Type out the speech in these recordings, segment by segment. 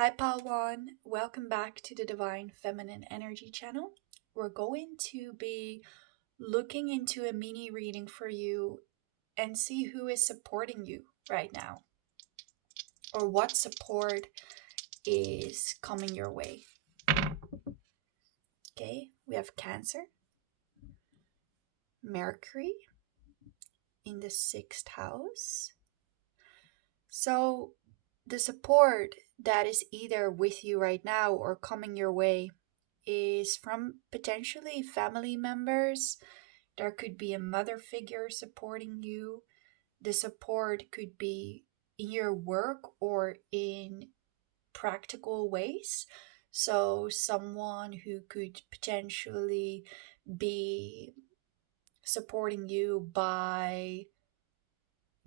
Hi Pile One, welcome back to the Divine Feminine Energy channel. We're going to be looking into a mini reading for you and see who is supporting you right now, or what support is coming your way. Okay, we have Cancer, Mercury in the 6th house. So the support that is either with you right now or coming your way is from potentially family members. There could be a mother figure supporting you. The support could be in your work or in practical ways. So someone who could potentially be supporting you by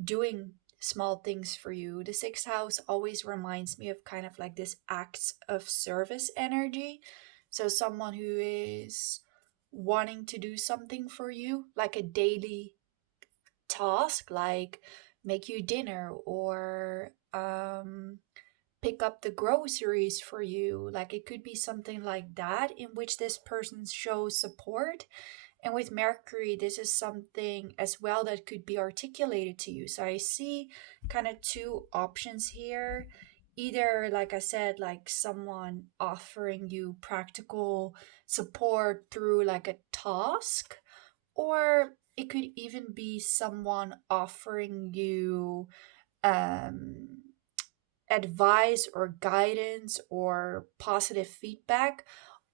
doing small things for you. The 6th house always reminds me of kind of like this acts of service energy. So someone who is wanting to do something for you, like a daily task, like make you dinner or pick up the groceries for you. Like it could be something like that in which this person shows support. And with Mercury, this is something as well that could be articulated to you. So I see kind of two options here. Either, like I said, like someone offering you practical support through like a task, or it could even be someone offering you advice or guidance or positive feedback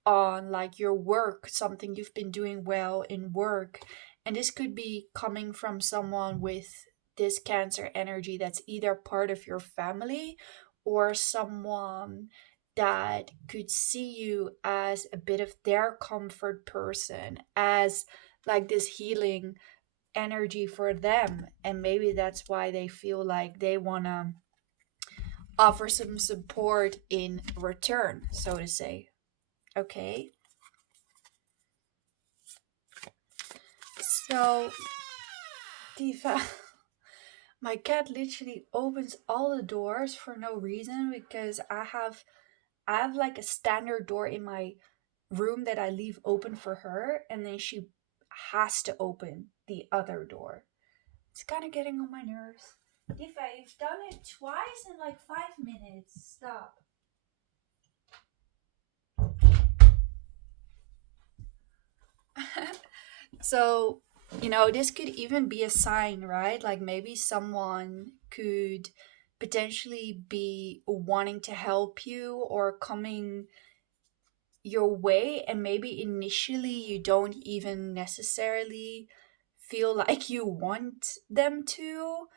on like your work, something you've been doing well in work. And this could be coming from someone with this Cancer energy that's either part of your family or someone that could see you as a bit of their comfort person, as like this healing energy for them. And maybe that's why they feel like they want to offer some support in return, so to say. Okay. So, Diva, my cat literally opens all the doors for no reason because I have like a standard door in my room that I leave open for her, and then she has to open the other door. It's kind of getting on my nerves. Diva, you've done it twice in like 5 minutes. Stop. So, this could even be a sign, right? Like maybe someone could potentially be wanting to help you or coming your way, and maybe initially you don't even necessarily feel like you want them to.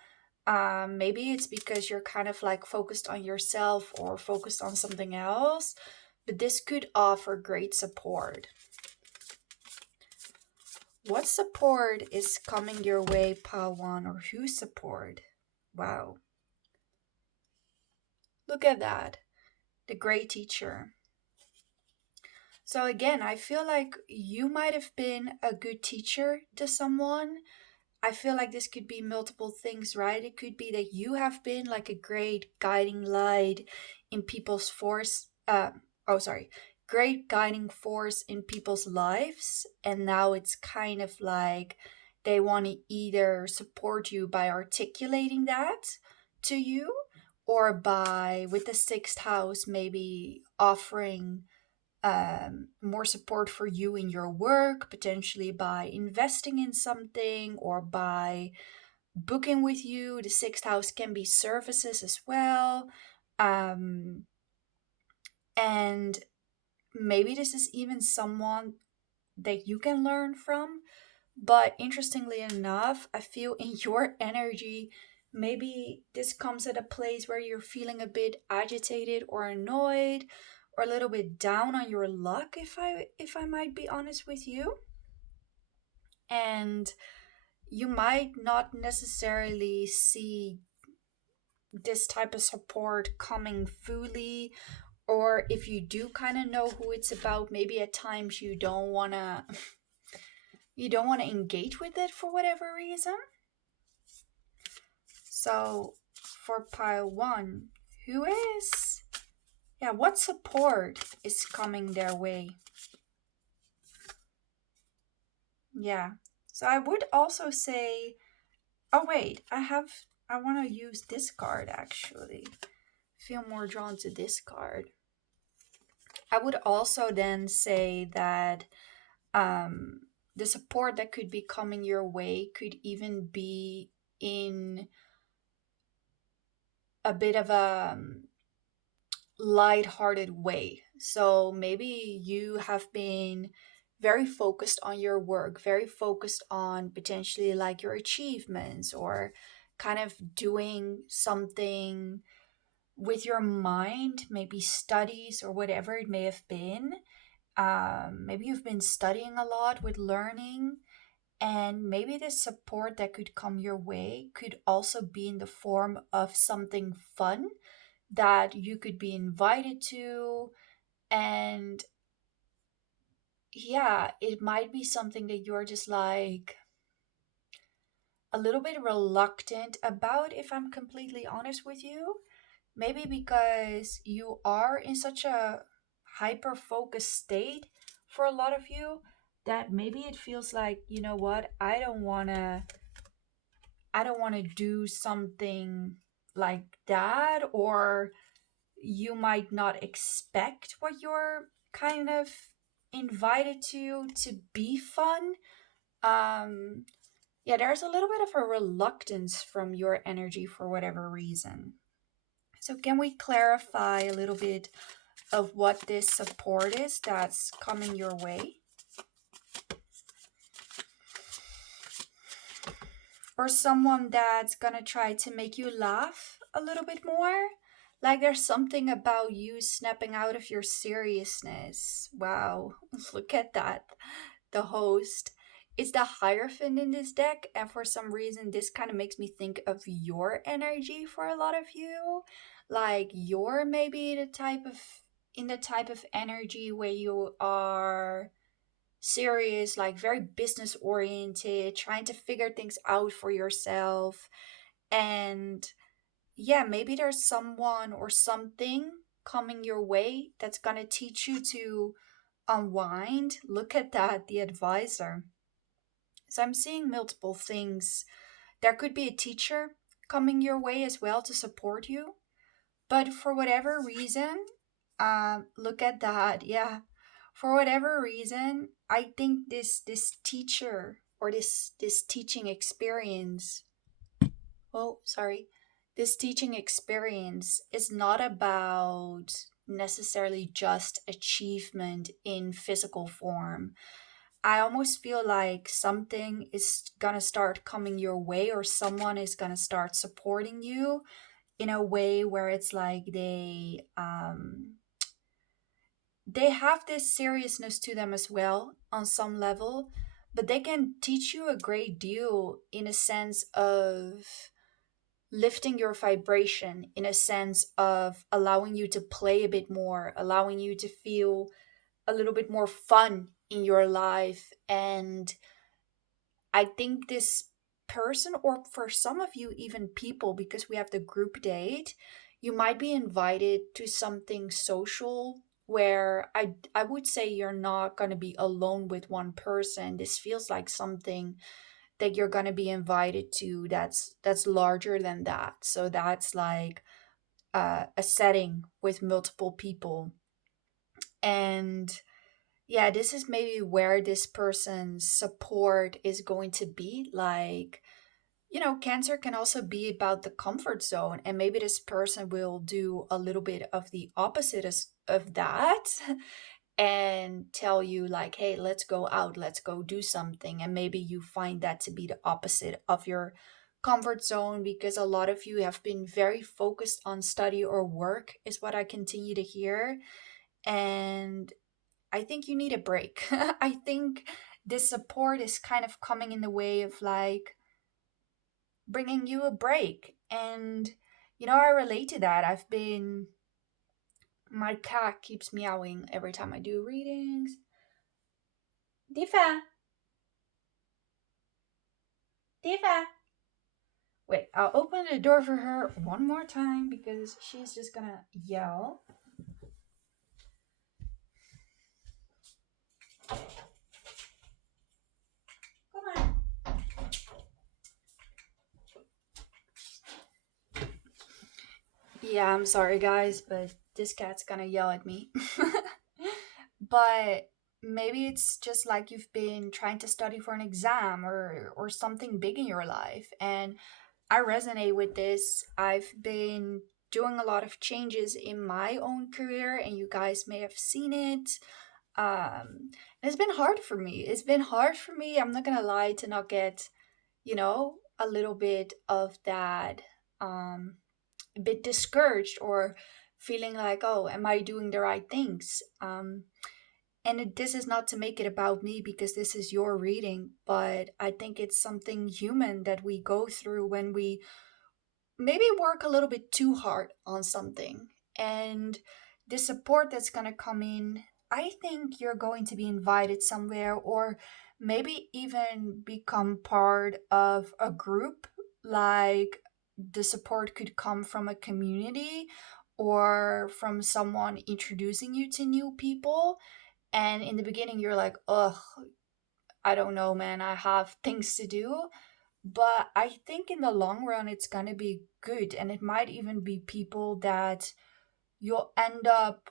Maybe it's because you're kind of like focused on yourself or focused on something else, but this could offer great support. What support is coming your way, Pile One, or whose support? Wow. Look at that. The great teacher. So again, I feel like you might have been a good teacher to someone. I feel like this could be multiple things, right? It could be that you have been like a great guiding light in people's great guiding force in people's lives, and now it's kind of like they want to either support you by articulating that to you, or by, with the 6th house, maybe offering more support for you in your work, potentially by investing in something or by booking with you. The 6th house can be services as well. And maybe this is even someone that you can learn from. But interestingly enough, I feel in your energy, maybe this comes at a place where you're feeling a bit agitated or annoyed or a little bit down on your luck, if I might be honest with you. And you might not necessarily see this type of support coming fully, or if you do kind of know who it's about, maybe at times you don't want to engage with it for whatever reason. So for Pile One, who is Yeah, what support is coming their way? Yeah. So I would also say, oh wait, I want to use this card actually. Feel more drawn to this card. I would also then say that the support that could be coming your way could even be in a bit of a light-hearted way. So maybe you have been very focused on your work, very focused on potentially like your achievements or kind of doing something with your mind, maybe studies or whatever it may have been. Maybe you've been studying a lot with learning, and maybe the support that could come your way could also be in the form of something fun that you could be invited to. And yeah, it might be something that you're just like a little bit reluctant about, if I'm completely honest with you. Maybe because you are in such a hyper focused state for a lot of you that maybe it feels like, you know what, I don't want to do something like that, or you might not expect what you're kind of invited to be fun. Um yeah, there's a little bit of a reluctance from your energy for whatever reason. So can we clarify a little bit of what this support is that's coming your way? Or someone that's gonna try to make you laugh a little bit more? Like there's something about you snapping out of your seriousness. Wow, look at that. The host. It's the Hierophant in this deck, and for some reason, this kind of makes me think of your energy for a lot of you. Like you're maybe the type of energy where you are serious, like very business oriented, trying to figure things out for yourself. And yeah, maybe there's someone or something coming your way that's gonna teach you to unwind. Look at that, the advisor. So I'm seeing multiple things. There could be a teacher coming your way as well to support you. But for whatever reason, look at that. Yeah. For whatever reason, I think this teacher or this teaching experience, oh, sorry, this teaching experience is not about necessarily just achievement in physical form. I almost feel like something is gonna start coming your way, or someone is gonna start supporting you in a way where it's like they have this seriousness to them as well on some level, but they can teach you a great deal in a sense of lifting your vibration, in a sense of allowing you to play a bit more, allowing you to feel a little bit more fun in your life. And I think this person, or for some of you, even people, because we have the group date, you might be invited to something social where I would say you're not going to be alone with one person. This feels like something that you're going to be invited to that's larger than that. So that's like a setting with multiple people. And yeah, this is maybe where this person's support is going to be. Like, Cancer can also be about the comfort zone, and maybe this person will do a little bit of the opposite of that and tell you, like, hey, let's go out, let's go do something. And maybe you find that to be the opposite of your comfort zone, because a lot of you have been very focused on study or work, is what I continue to hear. And I think you need a break. I think this support is kind of coming in the way of like bringing you a break. And, I relate to that. My cat keeps meowing every time I do readings. Diva! Diva! Wait, I'll open the door for her one more time because she's just gonna yell. Yeah, I'm sorry, guys, but this cat's gonna yell at me. But maybe it's just like you've been trying to study for an exam or something big in your life, and I resonate with this. I've been doing a lot of changes in my own career, and you guys may have seen it. It's been hard for me. It's been hard for me. I'm not gonna lie, to not get, a little bit of that, a bit discouraged or feeling like, oh, am I doing the right things? This is not to make it about me because this is your reading, but I think it's something human that we go through when we maybe work a little bit too hard on something. And the support that's going to come in, I think you're going to be invited somewhere, or maybe even become part of a group. Like, the support could come from a community or from someone introducing you to new people. And in the beginning, you're like, ugh, I don't know, man, I have things to do. But I think in the long run, it's going to be good. And it might even be people that you'll end up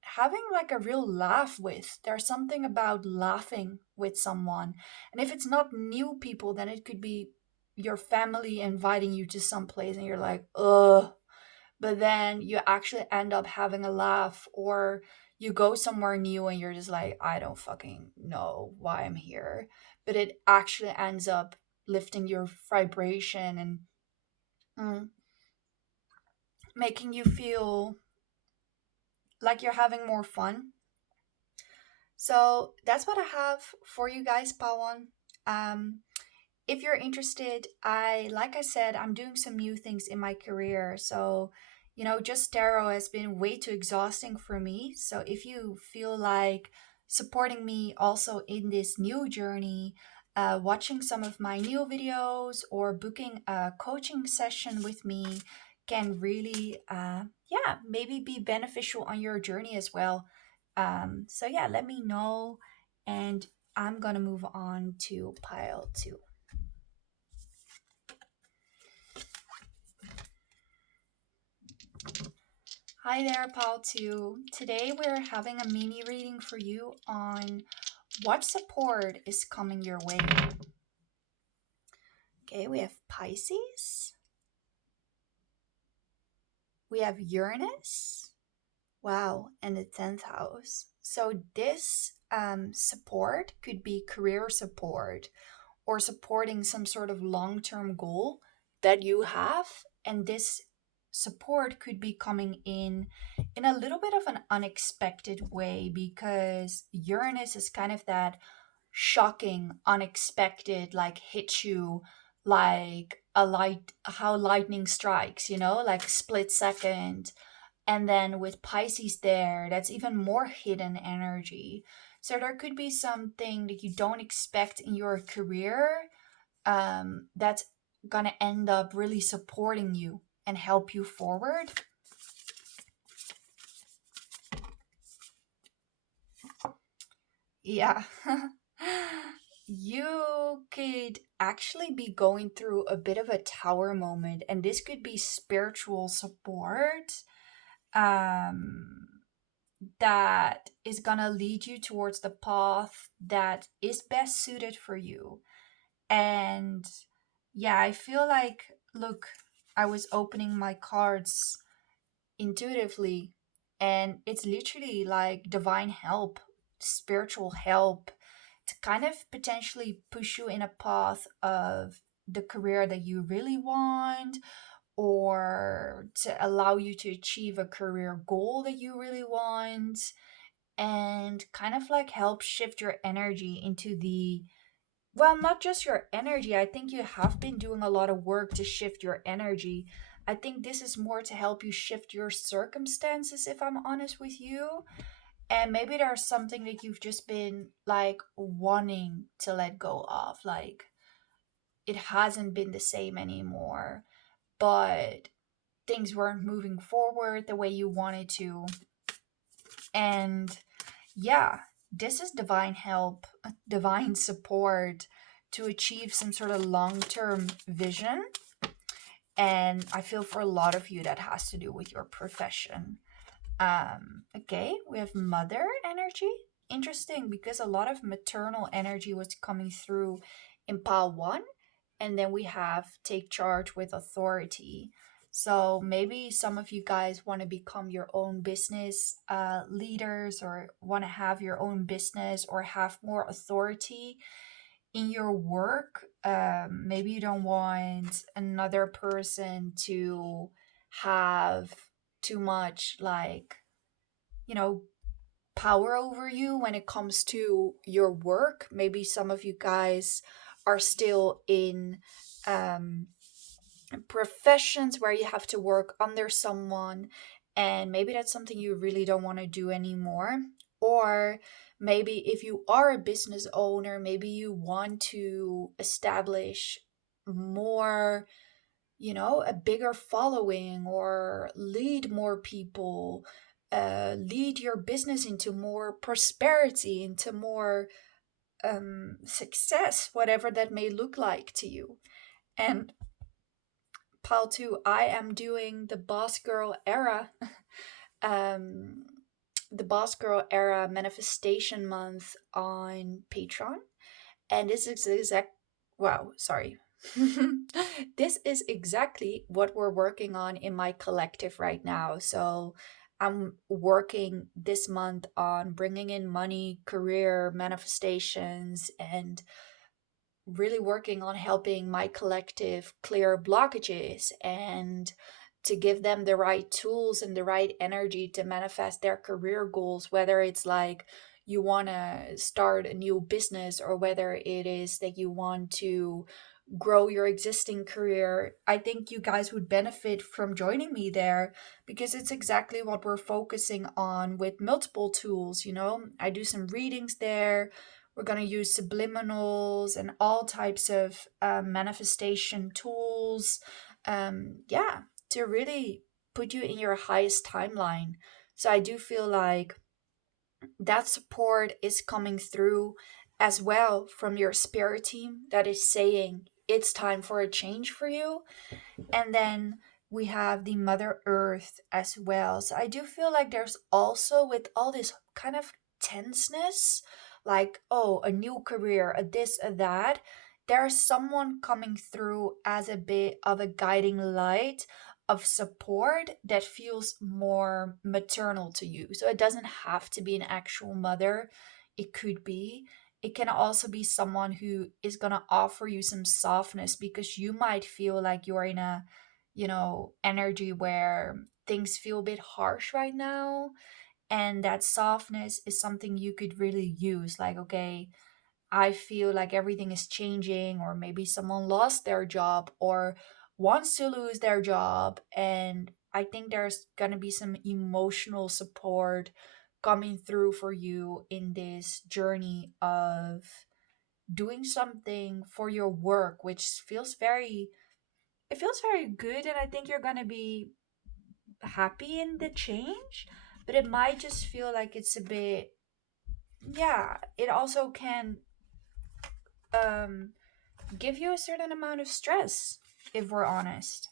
having like a real laugh with. There's something about laughing with someone. And if it's not new people, then it could be your family inviting you to some place and you're like, ugh. But then you actually end up having a laugh, or you go somewhere new and you're just like, I don't fucking know why I'm here. But it actually ends up lifting your vibration and mm, making you feel like you're having more fun. So that's what I have for you guys, Pawan. Um, if you're interested, like I said, I'm doing some new things in my career. So, just tarot has been way too exhausting for me. So if you feel like supporting me also in this new journey, watching some of my new videos or booking a coaching session with me can really, maybe be beneficial on your journey as well. So yeah, let me know, and I'm gonna move on to pile two. Hi there, pile two. Today we're having a mini reading for you on what support is coming your way. Okay, we have Pisces. We have Uranus. Wow, and the 10th house. So this support could be career support or supporting some sort of long-term goal that you have, and this support could be coming in a little bit of an unexpected way, because Uranus is kind of that shocking, unexpected, like hit you like a light, how lightning strikes, like split second. And then with Pisces there, that's even more hidden energy. So there could be something that you don't expect in your career, that's gonna end up really supporting you and help you forward. Yeah. You could actually be going through a bit of a tower moment, and this could be spiritual support. Um, that is gonna lead you towards the path that is best suited for you. And yeah, I feel like, look, I was opening my cards intuitively, and it's literally like divine help, spiritual help to kind of potentially push you in a path of the career that you really want, or to allow you to achieve a career goal that you really want, and kind of like help shift your energy into the, well, not just your energy. I think you have been doing a lot of work to shift your energy. I think this is more to help you shift your circumstances, if I'm honest with you. And maybe there's something that you've just been like wanting to let go of. Like, it hasn't been the same anymore, but things weren't moving forward the way you wanted to. And yeah, this is divine help, divine support to achieve some sort of long term vision. And I feel for a lot of you that has to do with your profession. Okay, we have mother energy. Interesting, because a lot of maternal energy was coming through in pile 1. And then we have take charge with authority. So maybe some of you guys want to become your own business leaders, or want to have your own business or have more authority in your work. Maybe you don't want another person to have too much, like, you know, power over you when it comes to your work. Maybe some of you guys are still in um, professions where you have to work under someone, and maybe that's something you really don't want to do anymore. Or maybe if you are a business owner, maybe you want to establish more, a bigger following, or lead more people, lead your business into more prosperity, into more success, whatever that may look like to you. And pile 2, I am doing the Boss Girl era, um, the Boss Girl era manifestation month on Patreon. And this is sorry. This is exactly what we're working on in my collective right now. So I'm working this month on bringing in money, career, manifestations, and really working on helping my collective clear blockages and to give them the right tools and the right energy to manifest their career goals, whether it's like you want to start a new business, or whether it is that you want to grow your existing career. I think you guys would benefit from joining me there, because it's exactly what we're focusing on with multiple tools. I do some readings there. We're going to use subliminals and all types of manifestation tools. Yeah, to really put you in your highest timeline. So I do feel like that support is coming through as well from your spirit team that is saying it's time for a change for you. And then we have the Mother Earth as well. So I do feel like there's also, with all this kind of tenseness, like, oh, a new career, a this, a that, there's someone coming through as a bit of a guiding light of support that feels more maternal to you. So it doesn't have to be an actual mother. It could be. It can also be someone who is going to offer you some softness, because you might feel like you're in a, energy where things feel a bit harsh right now. And that softness is something you could really use. Like, okay, I feel like everything is changing, or maybe someone lost their job or wants to lose their job. And I think there's going to be some emotional support coming through for you in this journey of doing something for your work, which feels very good. And I think you're going to be happy in the change, but it might just feel like it's a bit, yeah, it also can um give you a certain amount of stress, if we're honest.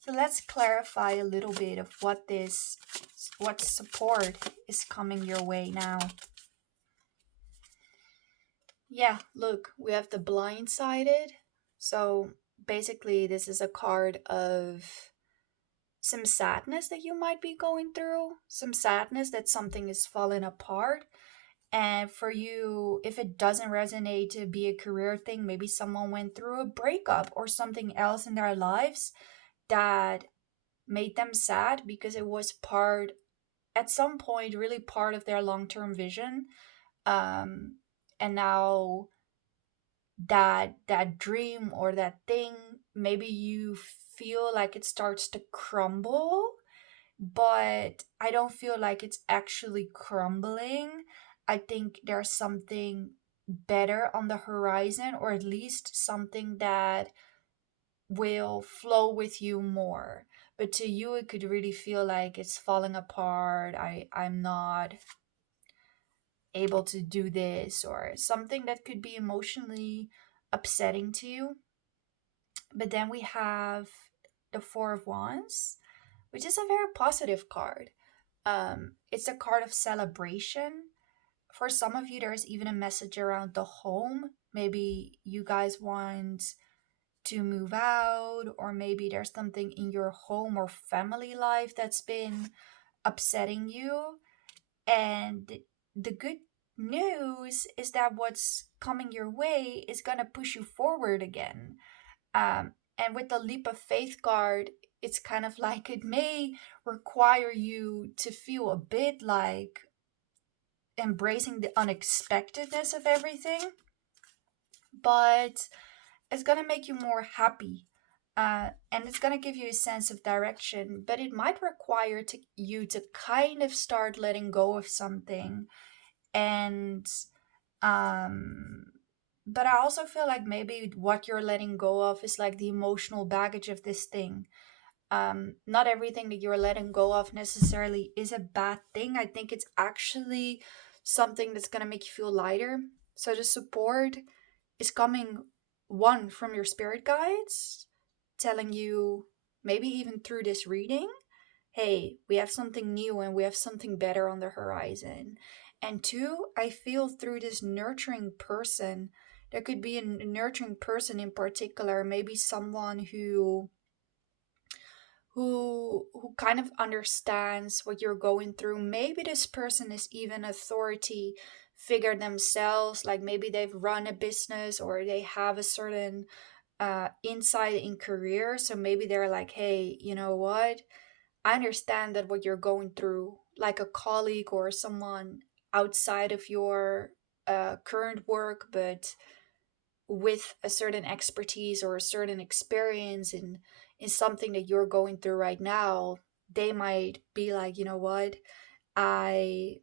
So let's clarify a little bit of what support is coming your way now. Yeah, look, we have the blindsided. So basically, this is a card of some sadness that you might be going through, some sadness that something is falling apart. And for you, if it doesn't resonate to be a career thing, maybe someone went through a breakup or something else in their lives that made them sad, because it was at some point, really part of their long-term vision. And now that dream or that thing, maybe you feel like it starts to crumble, but I don't feel like it's actually crumbling. I think there's something better on the horizon, or at least something that will flow with you more. But to you, it could really feel like it's falling apart. I'm not able to do this, or something that could be emotionally upsetting to you. But then we have the Four of Wands, which is a very positive card. It's a card of celebration. For some of you, there's even a message around the home. Maybe you guys want to move out, or maybe there's something in your home or family life that's been upsetting you. And the good news is that what's coming your way is going to push you forward again. And with the leap of faith card, it's kind of like it may require you to feel a bit like embracing the unexpectedness of everything, but it's going to make you more happy. And it's going to give you a sense of direction, but it might require you to kind of start letting go of something. And but I also feel like maybe what you're letting go of is like the emotional baggage of this thing. Not everything that you're letting go of necessarily is a bad thing. I think it's actually something that's going to make you feel lighter. So the support is coming, one, from your spirit guides, telling you, maybe even through this reading, hey, we have something new and we have something better on the horizon. And two, I feel through this nurturing person. There could be a nurturing person in particular, maybe someone who kind of understands what you're going through. Maybe this person is even authority figure themselves, like maybe they've run a business or they have a certain insight in career. So maybe they're like, hey, you know what, I understand that what you're going through, like a colleague or someone outside of your current work, but with a certain expertise or a certain experience in something that you're going through right now. They might be like, you know what, I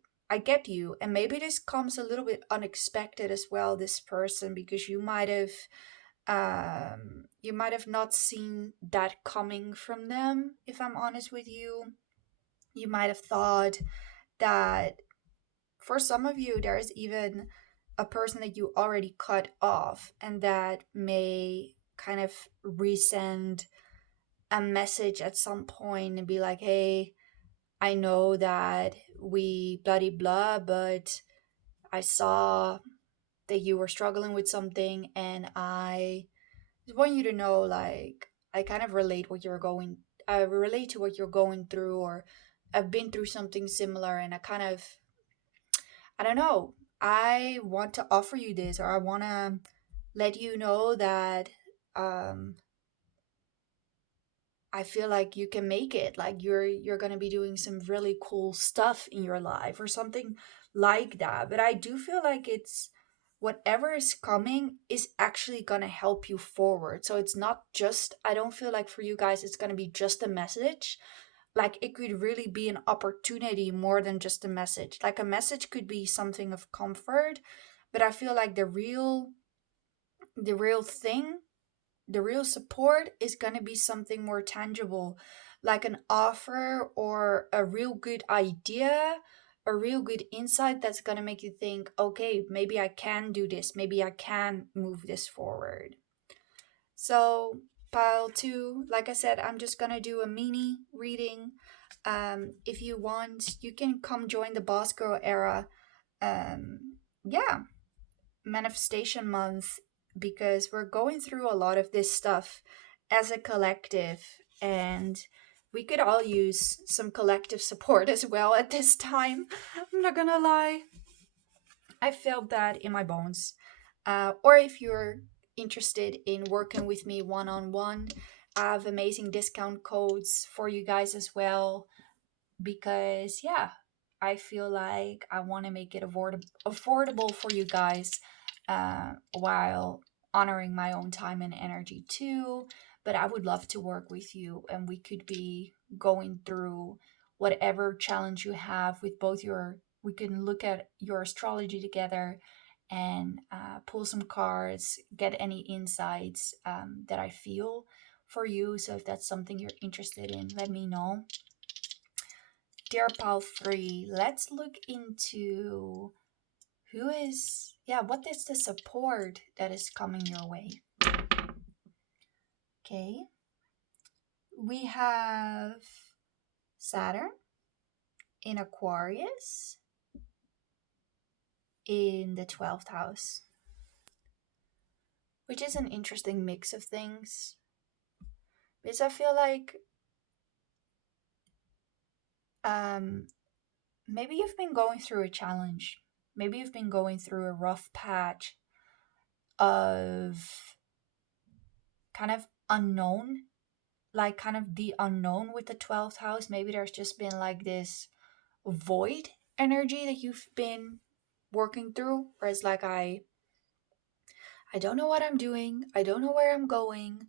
get you. And maybe this comes a little bit unexpected as well, this person, because you might have not seen that coming from them. If I'm honest with you, you might have thought that for some of you there's even a person that you already cut off, and that may kind of resend a message at some point and be like, hey, I know that we bloody blah, but I saw that you were struggling with something, and I just want you to know, like, I kind of relate to what you're going through, or I've been through something similar, and I don't know, I want to offer you this, or I want to let you know that um I feel like you can make it. Like you're going to be doing some really cool stuff in your life or something like that. But I do feel like it's whatever is coming is actually going to help you forward. So it's not just, I don't feel like for you guys it's going to be just a message. Like it could really be an opportunity more than just a message. Like a message could be something of comfort, but I feel like the real thing, the real support is going to be something more tangible, like an offer or a real good idea, a real good insight that's going to make you think, okay, maybe I can do this, maybe I can move this forward. So pile 2, like I said, I'm just going to do a mini reading. If you want, you can come join the Boss Girl era. Yeah, manifestation month, because we're going through a lot of this stuff as a collective, and we could all use some collective support as well at this time. I'm not gonna lie, I felt that in my bones. Or if you're interested in working with me one-on-one, I have amazing discount codes for you guys as well, because yeah, I feel like I want to make it affordable for you guys, while honoring my own time and energy too. But I would love to work with you, and we could be going through whatever challenge you have with both your. We can look at your astrology together and pull some cards, get any insights that I feel for you. So if that's something you're interested in, let me know. Dear Pal 3, let's look into what is the support that is coming your way? Okay. We have Saturn in Aquarius in the 12th house, which is an interesting mix of things. Because I feel like maybe you've been going through a challenge. Maybe you've been going through a rough patch of kind of unknown, like kind of the unknown with the 12th house. Maybe there's just been like this void energy that you've been working through, where it's like I don't know what I'm doing, I don't know where I'm going,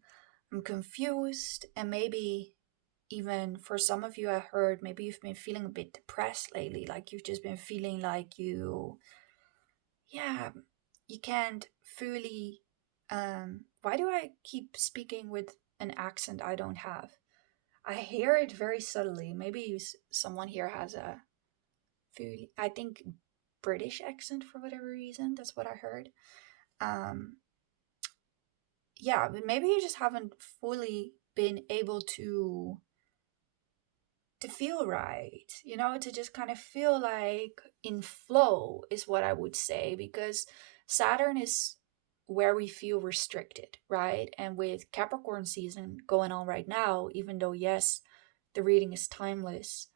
I'm confused. And maybe even for some of you, I heard maybe you've been feeling a bit depressed lately, like you've just been feeling like you can't fully why do I keep speaking with an accent I don't have? I hear it very subtly. Maybe someone here has a fully, I think, British accent for whatever reason. That's what I heard. Yeah, but maybe you just haven't fully been able to feel right, to just kind of feel like in flow is what I would say, because Saturn is where we feel restricted, right? And with Capricorn season going on right now, even though, yes, the reading is timeless,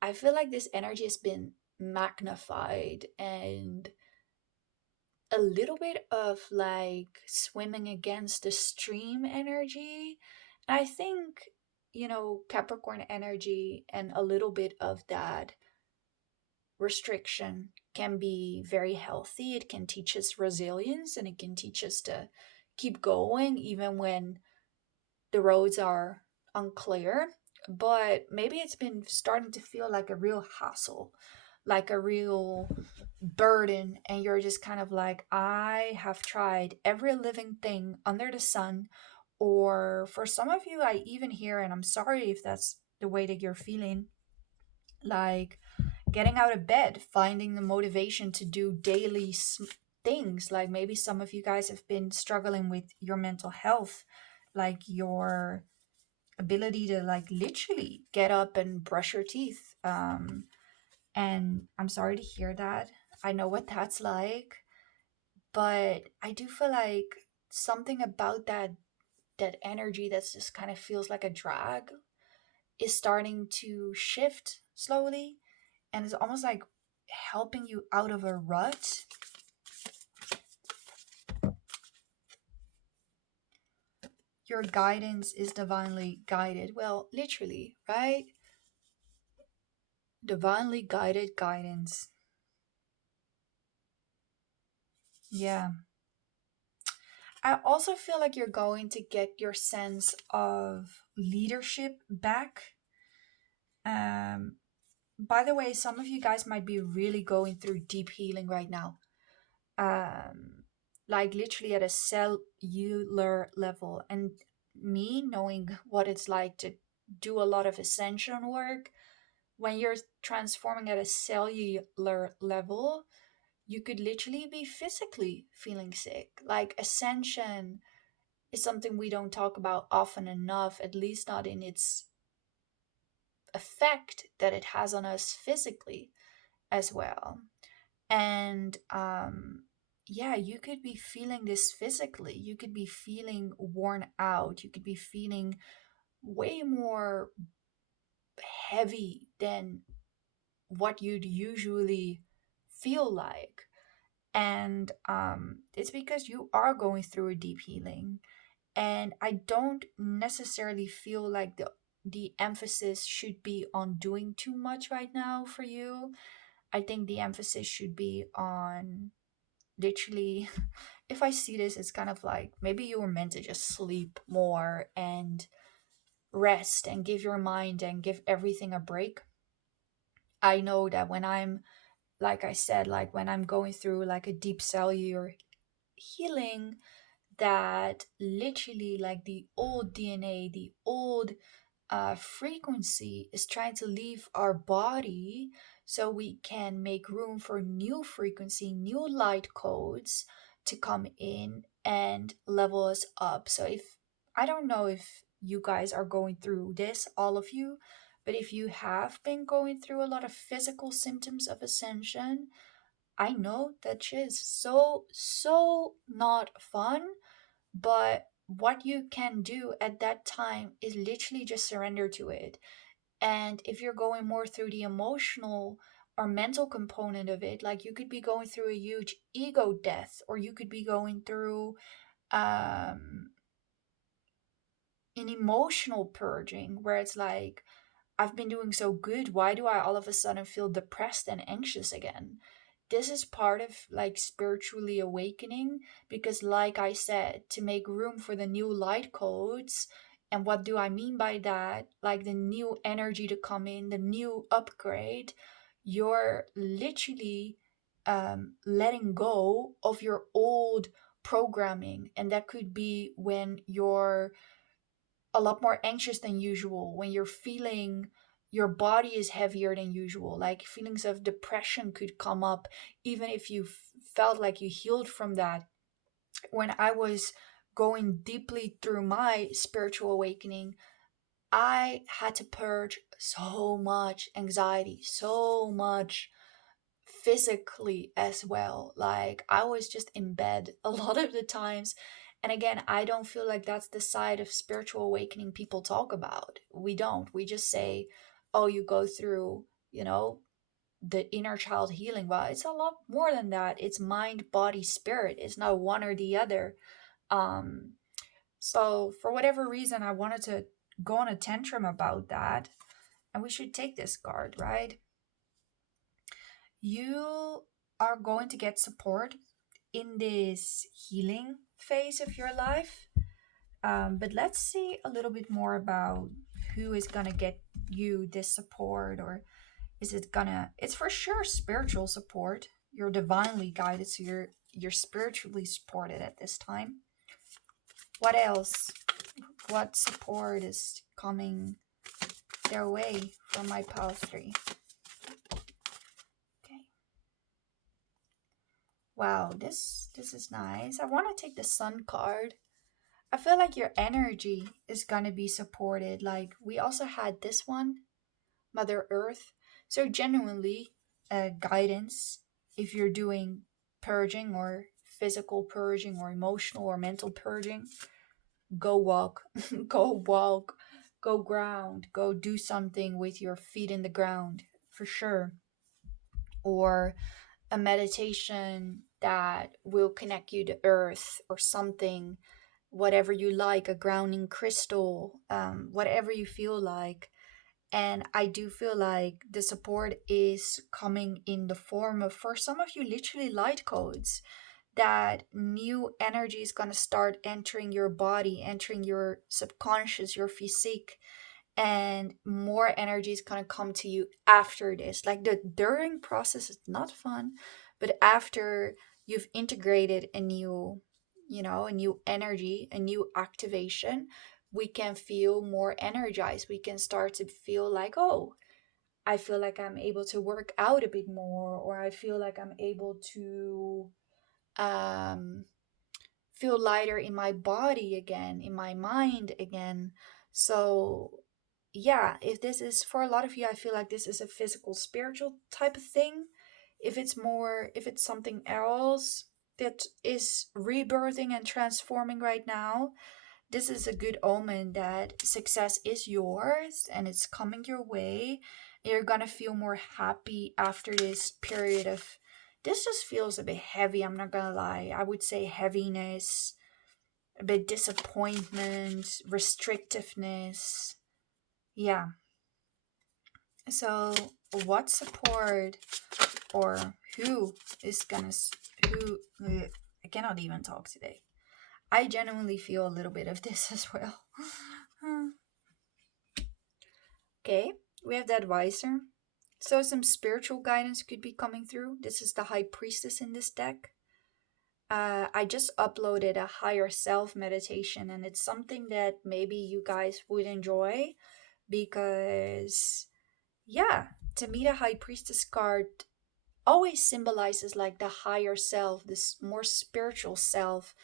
I feel like this energy has been magnified, and a little bit of like swimming against the stream energy. And I think, Capricorn energy and a little bit of that restriction can be very healthy. It can teach us resilience, and it can teach us to keep going even when the roads are unclear. But maybe it's been starting to feel like a real hassle, like a real burden, and you're just kind of like, I have tried every living thing under the sun. Or for some of you, I even hear, and I'm sorry if that's the way that you're feeling, like getting out of bed, finding the motivation to do daily things. Like maybe some of you guys have been struggling with your mental health, like your ability to like literally get up and brush your teeth. And I'm sorry to hear that. I know what that's like, but I do feel like something about that energy that's just kind of feels like a drag is starting to shift slowly, and it's almost like helping you out of a rut. Your guidance is divinely guided. Well, literally, right? Divinely guided guidance. Yeah. I also feel like you're going to get your sense of leadership back. By the way, some of you guys might be really going through deep healing right now. Like literally at a cellular level. And me knowing what it's like to do a lot of ascension work, when you're transforming at a cellular level, you could literally be physically feeling sick. Like ascension is something we don't talk about often enough, at least not in its effect that it has on us physically as well. And yeah, you could be feeling this physically. You could be feeling worn out. You could be feeling way more heavy than what you'd usually feel like. And it's because you are going through a deep healing. And I don't necessarily feel like the emphasis should be on doing too much right now for you. I think the emphasis should be on literally, if I see this, it's kind of like maybe you were meant to just sleep more and rest and give your mind and give everything a break. I know that when I'm, like I said, like when I'm going through like a deep cellular healing, that literally like the old DNA, the old frequency is trying to leave our body so we can make room for new frequency, new light codes to come in and level us up. So if I don't know if you guys are going through this, all of you, but if you have been going through a lot of physical symptoms of ascension, I know that shit is so not fun, but what you can do at that time is literally just surrender to it. And if you're going more through the emotional or mental component of it, like you could be going through a huge ego death, or you could be going through um, an emotional purging where it's like, I've been doing so good. Why do I all of a sudden feel depressed and anxious again? This is part of like spiritually awakening because, like I said, to make room for the new light codes. And what do I mean by that? Like the new energy to come in, the new upgrade. You're literally letting go of your old programming. And that could be when you're a lot more anxious than usual, when you're feeling your body is heavier than usual, like feelings of depression could come up even if you felt like you healed from that. When I was going deeply through my spiritual awakening, I had to purge so much anxiety, so much physically as well. Like I was just in bed a lot of the times. And again, I don't feel like that's the side of spiritual awakening people talk about. We don't. We just say, oh, you go through, the inner child healing. Well, it's a lot more than that. It's mind, body, spirit. It's not one or the other. Um, so for whatever reason, I wanted to go on a tantrum about that. And we should take this card, right? You are going to get support in this healing phase of your life. But let's see a little bit more about who is gonna get you this support, or is it gonna? It's for sure spiritual support. You're divinely guided, so you're spiritually supported at this time. What else? What support is coming their way from my pile 3? Wow, this is nice. I want to take the Sun card. I feel like your energy is gonna be supported. Like we also had this one, Mother Earth. So genuinely, guidance if you're doing purging or physical purging or emotional or mental purging. Go walk, go walk, go ground, go do something with your feet in the ground for sure. Or a meditation that will connect you to earth or something, whatever you like, a grounding crystal, whatever you feel like. And I do feel like the support is coming in the form of, for some of you, literally light codes. That new energy is going to start entering your body, entering your subconscious, your physique, and more energy is going to come to you after this. Like the during process is not fun, but after you've integrated a new energy, a new activation, we can feel more energized. We can start to feel like, oh, I feel like I'm able to work out a bit more, or I feel like I'm able to um feel lighter in my body again, in my mind again. So yeah, if this is for a lot of you, I feel like this is a physical spiritual type of thing. If it's something else that is rebirthing and transforming right now, this is a good omen that success is yours and it's coming your way. You're gonna feel more happy after this period of, this just feels a bit heavy, I'm not gonna lie. I would say heaviness, a bit disappointment, restrictiveness. Yeah. So what support, or who is gonna, who, I cannot even talk today. I genuinely feel a little bit of this as well. Okay, we have the advisor. So some spiritual guidance could be coming through. This is the high priestess in this deck. I just uploaded a higher self meditation, and it's something that maybe you guys would enjoy because, yeah, to me, the high priestess card always symbolizes like the higher self, this more spiritual self.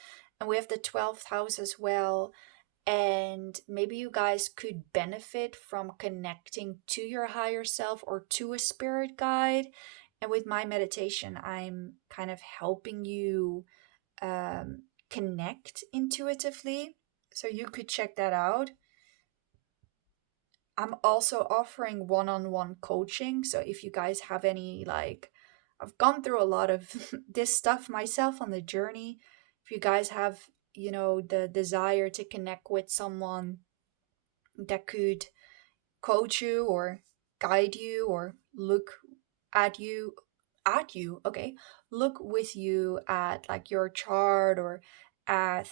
And we have the 12th house as well. And maybe you guys could benefit from connecting to your higher self or to a spirit guide. And with my meditation, I'm kind of helping you connect intuitively. So you could check that out. I'm also offering one-on-one coaching. So if you guys have any, like, I've gone through a lot of this stuff myself on the journey. If you guys have, the desire to connect with someone that could coach you or guide you or look okay, look with you at like your chart, or at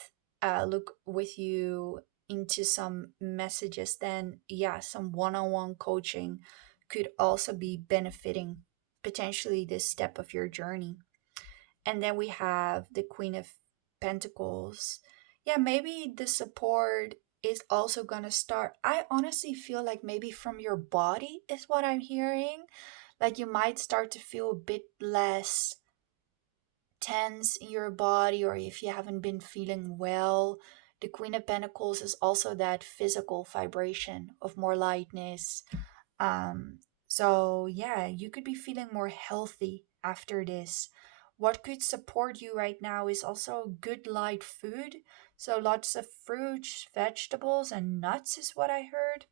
look with you into some messages, then yeah, some one-on-one coaching could also be benefiting potentially this step of your journey. And then we have the Queen of Pentacles. Yeah, maybe the support is also gonna start. I honestly feel like maybe from your body is what I'm hearing. Like you might start to feel a bit less tense in your body, or if you haven't been feeling well. The Queen of Pentacles is also that physical vibration of more lightness. Um, so yeah, you could be feeling more healthy after this. What could support you right now is also good light food. So lots of fruits, vegetables, and nuts is what I heard.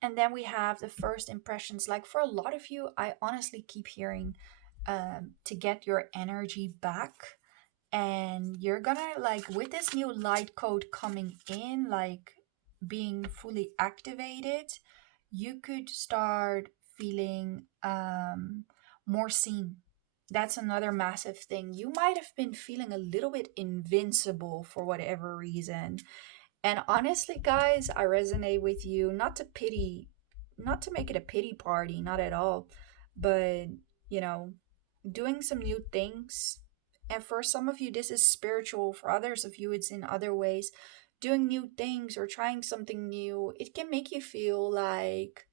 And then we have the first impressions. Like for a lot of you, I honestly keep hearing to get your energy back. And you're gonna, like, with this new light code coming in, like being fully activated, you could start feeling more seen. That's another massive thing. You might have been feeling a little bit invincible for whatever reason. And honestly, guys, I resonate with you. Not to make it a pity party, not at all. But, you know, doing some new things. And for some of you, this is spiritual. For others of you, it's in other ways. Doing new things or trying something new, it can make you feel like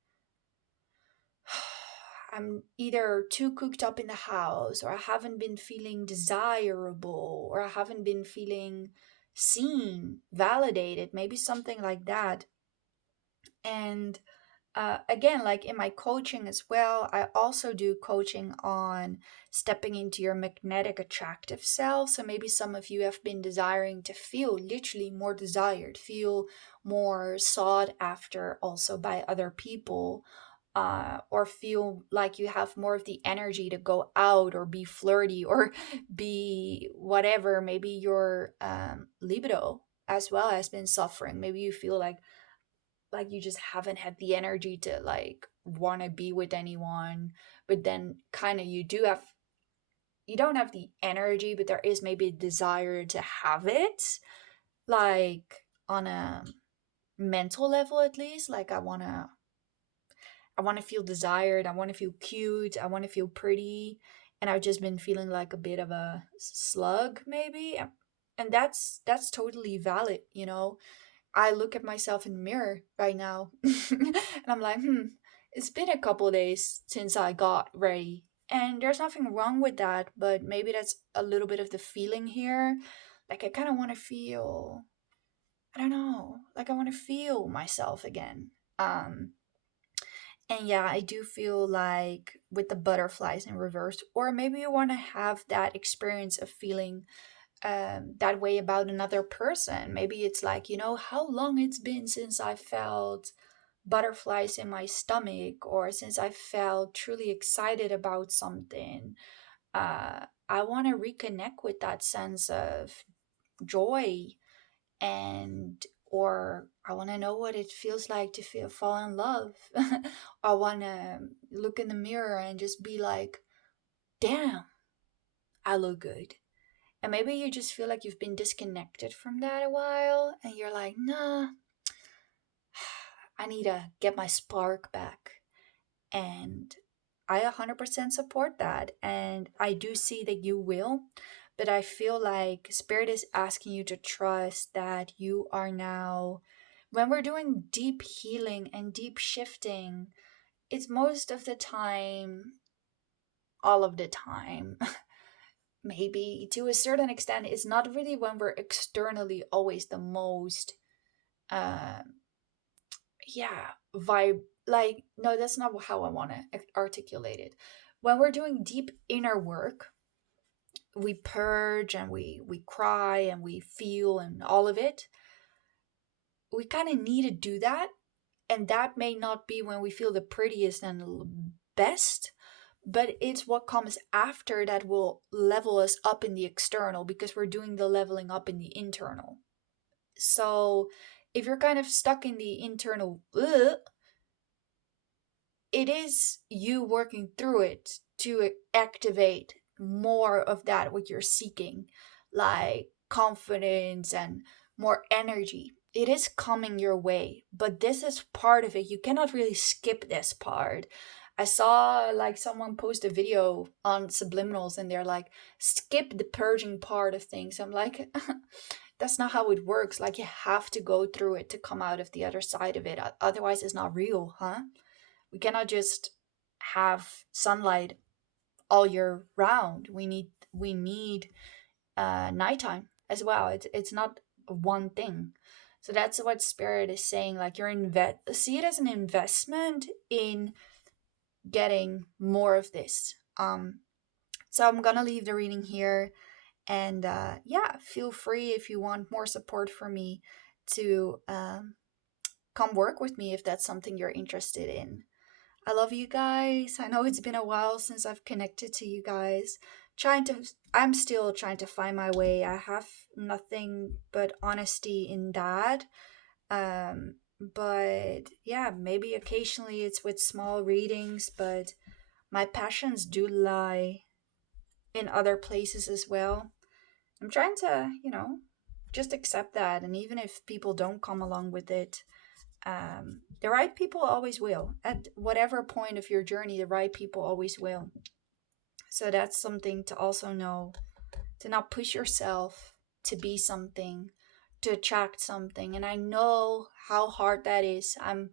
I'm either too cooped up in the house, or I haven't been feeling desirable, or I haven't been feeling seen, validated, maybe something like that. And again, like in my coaching as well, I also do coaching on stepping into your magnetic attractive self. So maybe some of you have been desiring to feel literally more desired, feel more sought after also by other people, or feel like you have more of the energy to go out or be flirty or be whatever. Maybe your libido as well has been suffering. Maybe you feel like you just haven't had the energy to like want to be with anyone, but then kind of you don't have the energy, but there is maybe a desire to have it, like on a mental level at least. Like I want to feel desired, I want to feel cute, I want to feel pretty, and I've just been feeling like a bit of a slug maybe. And that's totally valid, you know. I look at myself in the mirror right now and I'm like, it's been a couple days since I got ready. And there's nothing wrong with that, but maybe that's a little bit of the feeling here. Like, I kind of want to feel, I don't know, like I want to feel myself again. Um, and yeah, I do feel like with the butterflies in reverse, or maybe you want to have that experience of feeling that way about another person. Maybe it's like, how long it's been since I felt butterflies in my stomach, or since I felt truly excited about something. I want to reconnect with that sense of joy, and or I want to know what it feels like to fall in love. I want to look in the mirror and just be like, damn, I look good. And maybe you just feel like you've been disconnected from that a while, and you're like, nah, I need to get my spark back. And I 100% support that. And I do see that you will. But I feel like Spirit is asking you to trust that you are now, when we're doing deep healing and deep shifting, it's most of the time, all of the time, maybe to a certain extent, it's not really when we're externally always the most, uh, vibe. Like, no, that's not how I want to articulate it. When we're doing deep inner work, we purge and we cry and we feel and all of it. We kind of need to do that, and that may not be when we feel the prettiest and best, but it's what comes after that will level us up in the external, because we're doing the leveling up in the internal. So if you're kind of stuck in the internal, it is you working through it to activate more of that what you're seeking, like confidence and more energy. It is coming your way, but this is part of it. You cannot really skip this part. I saw like someone post a video on subliminals and they're like, skip the purging part of things. I'm like, that's not how it works. Like, you have to go through it to come out of the other side of it. Otherwise, it's not real, huh? We cannot just have sunlight all year round. We need nighttime as well. It's not one thing. So that's what spirit is saying. Like, see it as an investment in getting more of this. So I'm gonna leave the reading here, and feel free if you want more support from me to come work with me if that's something you're interested in. I love you guys. I know it's been a while since I've connected to you guys. I'm still trying to find my way. I have nothing but honesty in that. But yeah, maybe occasionally it's with small readings, but my passions do lie in other places as well. I'm trying to, just accept that. And even if people don't come along with it, the right people always will. At whatever point of your journey, the right people always will. So that's something to also know, to not push yourself to be something, to attract something. And I know how hard that is. I'm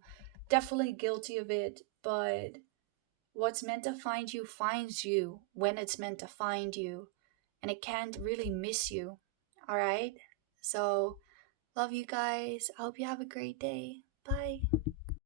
definitely guilty of it, but what's meant to find you finds you when it's meant to find you, and it can't really miss you. All right? So, love you guys. I hope you have a great day. Bye.